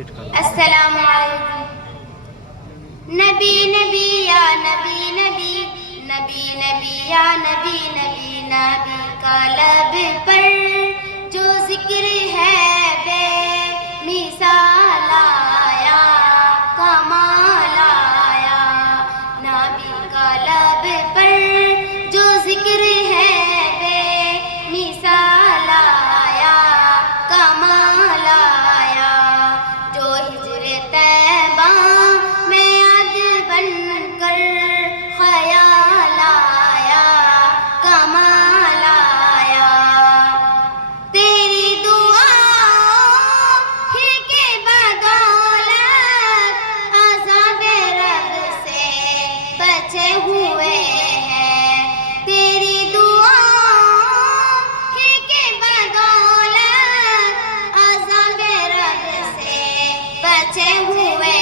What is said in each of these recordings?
السلام علیکم. نبی نبی یا نبی نبی، نبی نبی یا نبی نبی، نبی کا لب پر جو ذکر ہے بے مثال آیا، کمال آیا. نبی کا لب پر جو ذکر ہے بے مثال آیا، کمال آیا. جو ہجر طیبہ میں عد بن کر خیال آیا، کمال آیا. تیری دعاؤں ہی کے بدولت عذاب رب سے بچے ہوئے ہیں. تیری دعاؤں ہی کے بدولت عذاب رب سے بچے ہوئے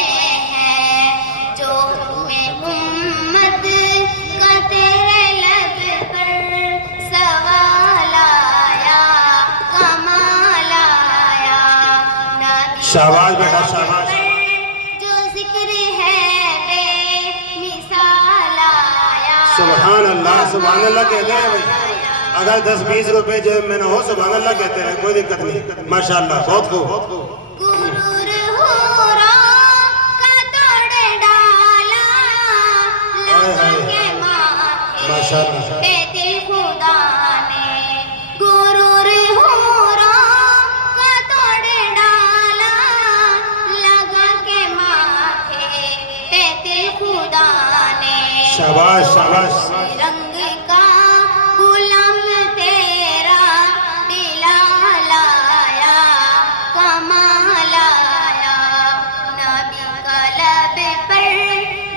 ہیں. جو حکم امت کا تیرے لب پر سوال آیا، کمال آیا. نبی شاباش بیٹا شاباش. جو ذکر ہے بے مثال آیا. سبحان اللہ سبحان اللہ کہتے ہیں بھائی. اگر 10-20 روپے جو میں نہ ہو سبحان اللہ کہتے ہیں، کوئی دقت نہیں. ماشاءاللہ بہت خوب. غرور حوروں کا توڑ ڈالا، لگا کے ماتھے ماشاءاللہ. پہ دل خدا نے. غرور حوروں کا توڑ ڈالا، لگا کے ماتھے پہ دل خدا نے. شاباش شاباش. رنگ کا غلام تیرا بلال آیا، کمال آیا. نبی کا لب پر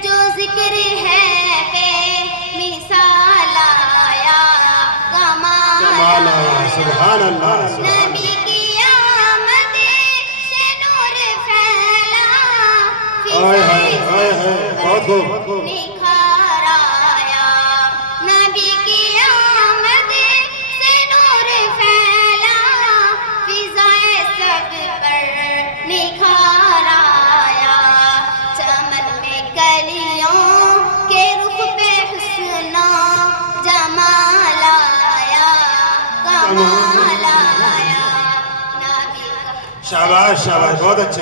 جو ذکر ہے بے مثال آیا، کمال کمال آیا. آیا. سبحان اللہ. نبی کی آمد سے نور پھیلا، آئے ہائے آئے ہائے بہت خوب. نکھار آیا. نبی کی آمد سے نور پھیلا، فضائے سب پر نکھار آیا. چمن میں کلیوں کے رخ پہ حسن و جمال آیا، کمال آیا. نبی کا شاباش شاباش بہت اچھے.